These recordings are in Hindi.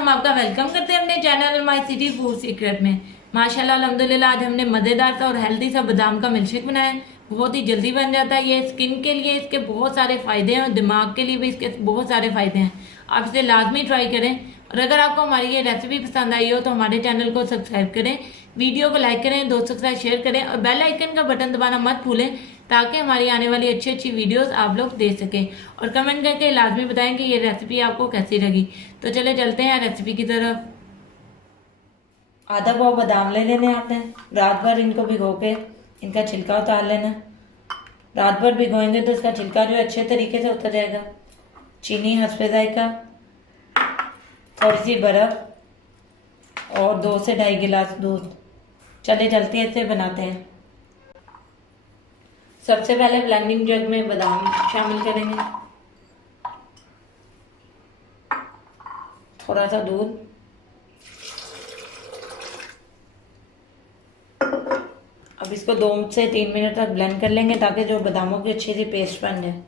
हम आपका वेलकम करते हैं अपने channel my city food secret में। माशाल्लाह अल्हम्दुलिल्लाह आज हमने मज़ेदार सा और हेल्दी सा बादाम का मिल्कशेक बनाया है। बहुत ही जल्दी बन जाता है। ये स्किन के लिए इसके बहुत सारे फायदे हैं और दिमाग के लिए भी इसके बहुत सारे फायदे हैं। आप इसे लाजमी ट्राई करें और अगर आपको हमारी ये रेसिपी पसंद आई हो तो हमारे चैनल को सब्सक्राइब करें, वीडियो को लाइक करें, दोस्तों के साथ शेयर करें और बेल आइकन का बटन दबाना मत भूलें ताकि हमारी आने वाली अच्छी अच्छी वीडियोस आप लोग देख सकें और कमेंट करके लाजमी बताएं कि ये रेसिपी आपको कैसी लगी। तो चले चलते हैं रेसिपी की तरफ। आधा पाव बादाम ले लेने आपने, रात भर इनको भिगो के इनका छिलका उतार लेना। रात भर भिगोएंगे तो इसका छिलका जो अच्छे तरीके से उतर जाएगा। चीनी हस्बे जायका, थोड़ी सी बर्फ और 2 से 2.5 गिलास दूध। चले चलते हैं इसे बनाते हैं। सबसे पहले ब्लेंडिंग जग में बादाम शामिल करेंगे, थोड़ा सा दूध, अब इसको 2 से 3 मिनट तक ब्लेंड कर लेंगे ताकि जो बादामों की अच्छी सी पेस्ट बन जाए।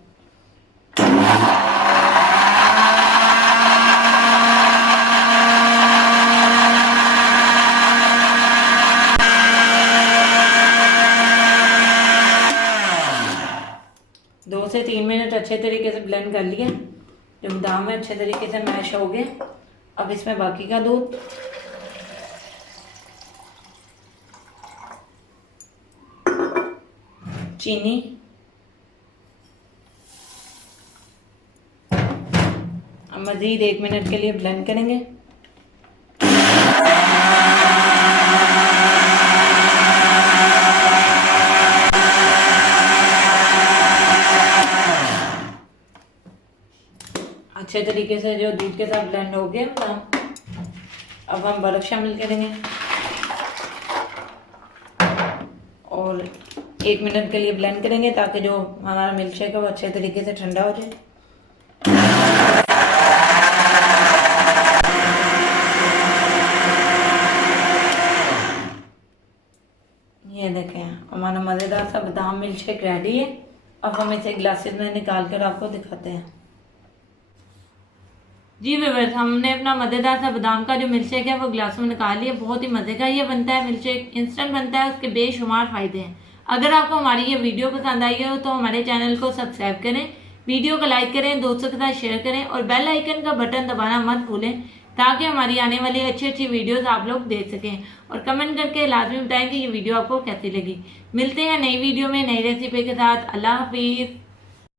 दो से 3 मिनट अच्छे तरीके से ब्लेंड कर लिया। जो बादाम है अच्छे तरीके से मैश हो गए। अब इसमें बाकी का दूध, चीनी, अब मज़ीद 1 मिनट के लिए ब्लेंड करेंगे। अच्छे तरीके से जो दूध के साथ ब्लेंड हो गया बादाम, अब हम बर्फ शामिल करेंगे और 1 मिनट के लिए ब्लेंड करेंगे ताकि जो हमारा मिल्कशेक है वो अच्छे तरीके से ठंडा हो जाए। ये देखें हमारा मज़ेदार सा बादाम मिल्कशेक रेडी है। अब हम इसे ग्लासेस में निकाल कर आपको दिखाते हैं। जी व्यूअर्स, हमने अपना मज़ेदार सा बादाम का जो मिल्कशेक है वो ग्लास में निकाल लिया। बहुत ही मज़े का ये बनता है मिल्कशेक, इंस्टेंट बनता है, उसके बेशुमार फायदे हैं। अगर आपको हमारी ये वीडियो पसंद आई हो तो हमारे चैनल को सब्सक्राइब करें, वीडियो को लाइक करें, दोस्तों के साथ शेयर करें और बेल आइकन का बटन दबाना मत भूलें ताकि हमारी आने वाली अच्छी अच्छी वीडियोस आप लोग देख सकें और कमेंट करके लाजमी बताएं कि ये वीडियो आपको कैसी लगी। मिलते हैं नई वीडियो में नई रेसिपी के साथ। अल्लाह हाफिज़।